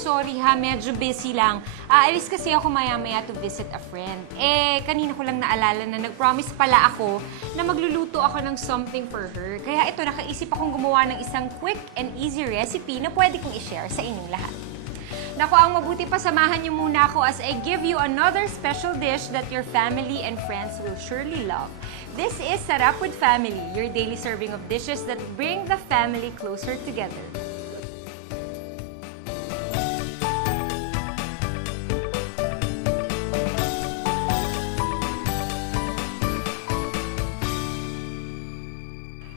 sorry ha, medyo busy lang. Aalis kasi ako maya-maya to visit a friend. Kanina ko lang naalala na nag-promise pala ako na magluluto ako ng something for her. Kaya ito, nakaisip akong gumawa ng isang quick and easy recipe na pwede kong i-share sa inyong lahat. Naku, ang mabuti pa, samahan niyo muna ako as I give you another special dish that your family and friends will surely love. This is Sarap with Family, your daily serving of dishes that bring the family closer together.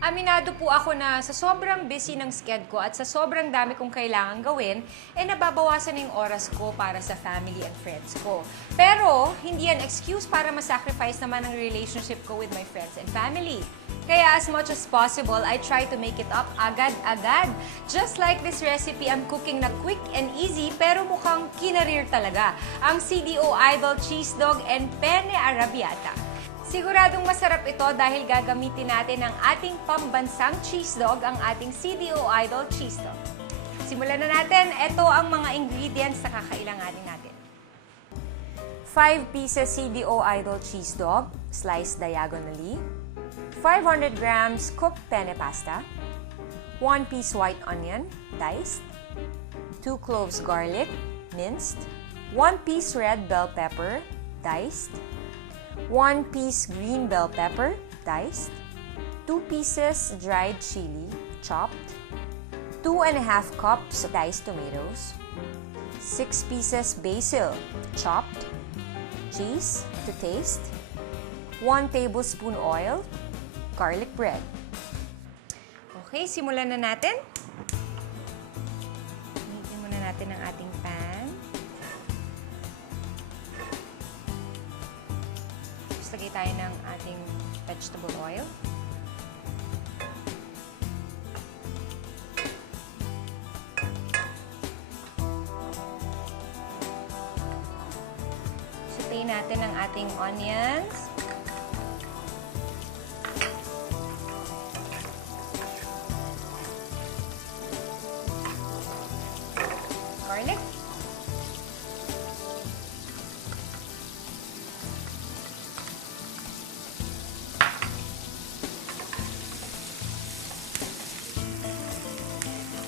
Aminado po ako na sa sobrang busy ng schedule ko at sa sobrang dami kong kailangan gawin, nababawasan yung oras ko para sa family and friends ko. Pero, hindi yan excuse para masacrifice naman ang relationship ko with my friends and family. Kaya as much as possible, I try to make it up agad-agad. Just like this recipe, I'm cooking na quick and easy pero mukhang kinarir talaga. Ang CDO Idol Cheese Dog and Penne Arrabbiata. Siguradong masarap ito dahil gagamitin natin ang ating pambansang cheese dog, ang ating CDO Idol Cheese Dog. Simulan na natin. Ito ang mga ingredients na kakailanganin natin. 5 pieces CDO Idol Cheese Dog, sliced diagonally. 500 grams cooked penne pasta. 1 piece white onion, diced. 2 cloves garlic, minced. 1 piece red bell pepper, diced. 1 piece green bell pepper, diced. 2 pieces dried chili, chopped. 2.5 cups diced tomatoes. 6 pieces basil, chopped. Cheese to taste. 1 tablespoon oil. Garlic bread. Okay, simulan na natin. Initin muna natin ang ating pan. Lagay tayo ng ating vegetable oil. Sautein natin ang ating onions. Garlic.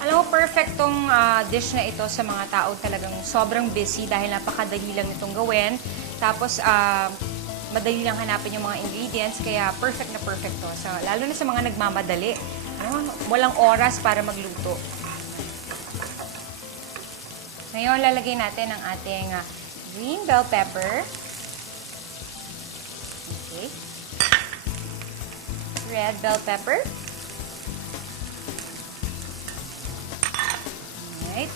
Alam mo, perfect tong dish na ito sa mga tao talagang sobrang busy dahil napakadali lang itong gawin. Tapos, madali lang hanapin yung mga ingredients, kaya perfect na perfect to. So, lalo na sa mga nagmamadali. Walang oras para magluto. Ngayon, lalagay natin ang ating green bell pepper. Okay. Red bell pepper. Right.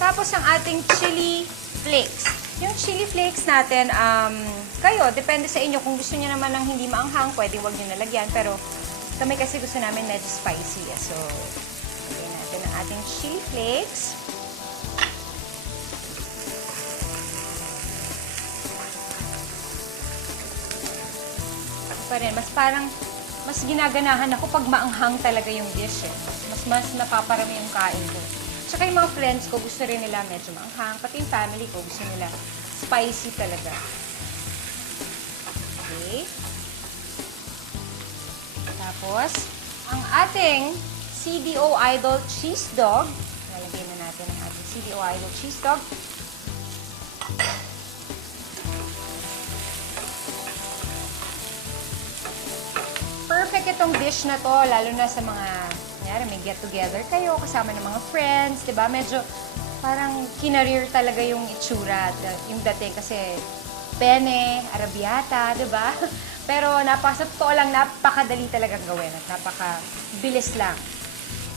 Tapos ang ating chili flakes. Yung chili flakes natin, kayo, depende sa inyo. Kung gusto niyo naman ng hindi maanghang, pwede wag niyo nalagyan. Pero kami kasi gusto namin medyo spicy. So, lagyan natin ang ating chili flakes. Pa rin, mas ginaganahan ako pag maanghang talaga yung dish eh. Mas napaparami yung kain ko. Tsaka yung mga friends ko, gusto rin nila medyo maanghang. Pati yung family ko, gusto nila spicy talaga. Okay. Tapos, ang ating CDO Idol Cheese Dog. Lalagyan na natin ang ating CDO Idol Cheese Dog. Perfect itong dish na to, lalo na sa mga, may get-together kayo, kasama ng mga friends, diba? Medyo parang kinarir talaga yung itsura, yung dating kasi penne, arrabbiata, diba? Pero sa totoo lang, napakadali talagang gawin at napakabilis lang.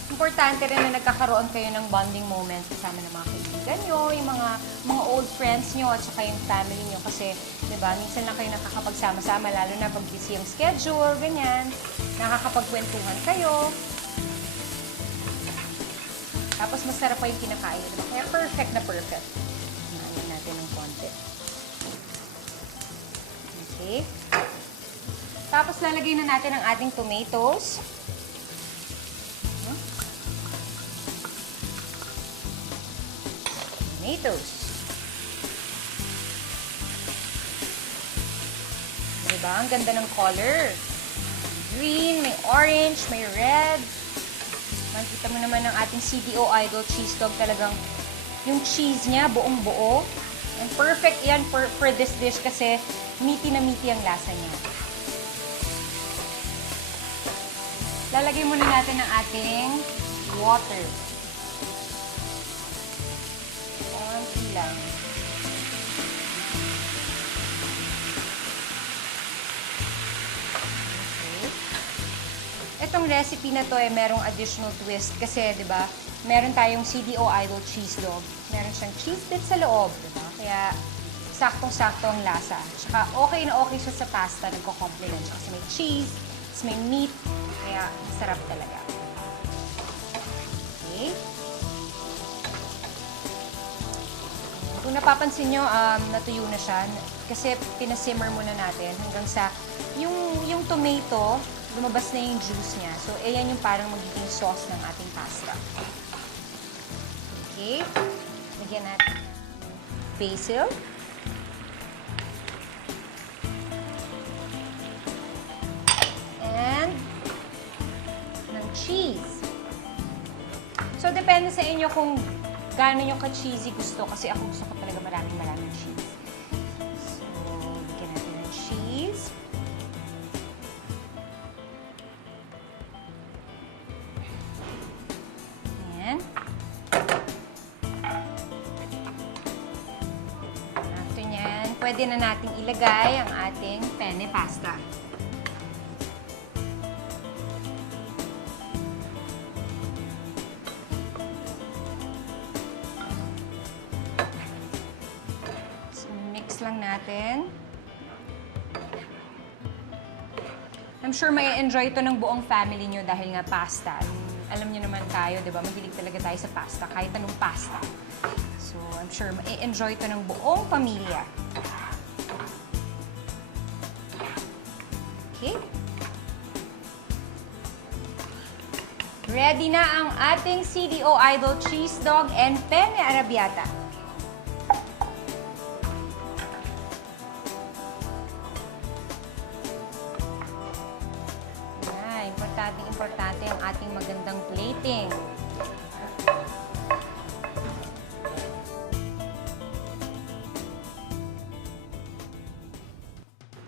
Importante rin na nagkakaroon kayo ng bonding moments kasama ng mga kaibigan nyo, yung mga old friends nyo at saka yung family nyo. Kasi, di ba, minsan lang kayo nakakapagsama-sama, lalo na pag busy yung schedule, ganyan. Nakakapagkwentuhan kayo. Tapos, masarap pa yung kinakain, di ba? Kaya perfect na perfect. Kumain natin ng konti. Okay. Tapos, lalagay na natin ang ating tomatoes. tomatoes. Diba? Ang ganda ng color. Green, may orange, may red. Makikita mo naman ang ating CDO Idol cheese dog. Talagang yung cheese niya, buong buo. And perfect yan for this dish kasi meaty na meaty ang lasa niya. Lalagay muna natin ang ating water. Konti lang. Itong recipe na to ay merong additional twist kasi, di ba, meron tayong CDO Idol cheese dog. Meron siyang cheese bits sa loob, di ba? Kaya, saktong-sakto ang lasa. Tsaka, okay na okay siya sa pasta, nagko-complement siya. Kasi may cheese, may meat, kaya sarap talaga. Okay. Kung napapansin nyo, natuyo na siya. Kasi pinasimmer muna natin hanggang sa yung tomato, lumabas na yung juice niya. So, ayan yung parang magiging sauce ng ating pasta. Okay. Lagyan natin basil. And ng cheese. So, depende sa inyo kung gaano yung ka-cheesy gusto. Kasi ako gusto ko talaga maraming cheese. So, lagyan natin ng cheese. After nyan, pwede na nating ilagay ang ating penne pasta. So, mix lang natin. I'm sure may enjoy ito ng buong family nyo dahil nga pasta. Alam niyo naman tayo, di ba? Mahilig talaga tayo sa pasta, kahit anong pasta. So, I'm sure ma-enjoy ito ng buong pamilya. Okay. Ready na ang ating CDO Idol cheese dog and penne arrabbiata. Importante ang ating magandang plating.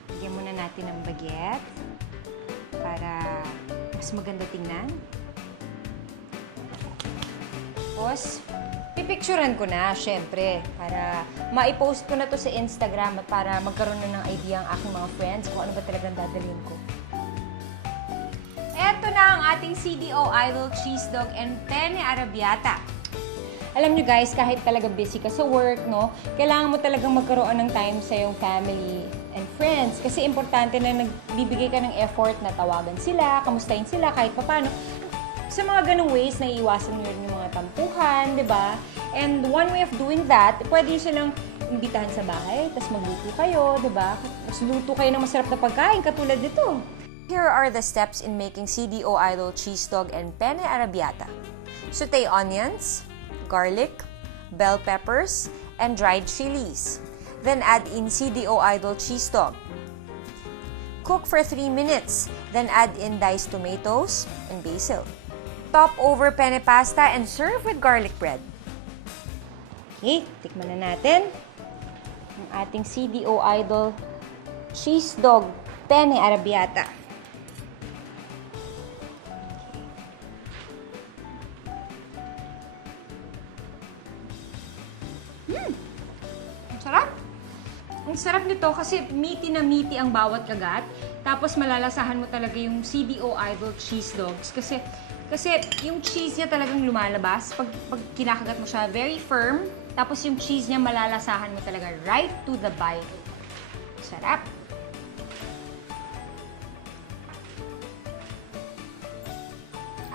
Lagyan muna natin ng baguette para mas maganda tingnan. Tapos, pipicturean ko na, syempre, para maipost ko na to sa Instagram at para magkaroon na ng idea ang aking mga friends kung ano ba talagang dadalhin ko. Ito na ang ating CDO Idol cheese dog and penne arrabbiata. Alam nyo guys, kahit talaga busy ka sa work, no, kailangan mo talagang magkaroon ng time sa iyong family and friends. Kasi importante na nagbibigay ka ng effort na tawagan sila, kamustahin sila kahit papano. Sa mga ganung ways, naiiwasan nyo rin yung mga tampuhan, di ba? And one way of doing that, pwede nyo silang imbitahan sa bahay, tapos magluto kayo, di ba? Tapos luto kayo ng masarap na pagkain, katulad nito. Here are the steps in making CDO Idol cheese dog and penne arrabbiata. Saute onions, garlic, bell peppers, and dried chilies. Then add in CDO Idol cheese dog. Cook for 3 minutes, then add in diced tomatoes and basil. Top over penne pasta and serve with garlic bread. Okay, tikman na natin ang ating CDO Idol cheese dog penne arrabbiata. Sarap! Ang sarap nito kasi meaty na meaty ang bawat kagat. Tapos malalasahan mo talaga yung CDO Idol cheese dogs. Kasi yung cheese niya talagang lumalabas. Pag kinakagat mo siya, very firm. Tapos yung cheese niya malalasahan mo talaga right to the bite. Sarap!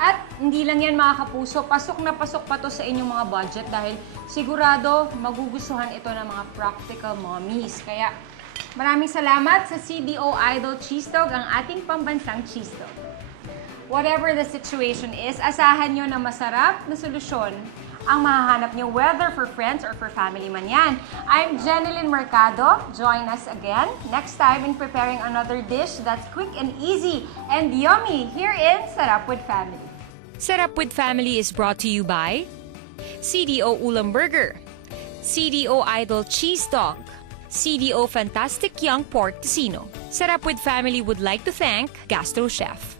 At hindi lang yan mga kapuso, pasok na pasok pa to sa inyong mga budget dahil sigurado magugustuhan ito ng mga practical mommies. Kaya maraming salamat sa CDO Idol Cheese Dog, ang ating pambansang cheese dog. Whatever the situation is, asahan nyo na masarap na solusyon ang mahahanap nyo, whether for friends or for family man yan. I'm Jeneline Mercado. Join us again next time in preparing another dish that's quick and easy and yummy here in Sarap with Family. Sarap with Family is brought to you by CDO Ulam Burger, CDO Idol Cheese Dog, CDO Fantastic Young Pork Tocino. Sarap with Family would like to thank Gastro Chef.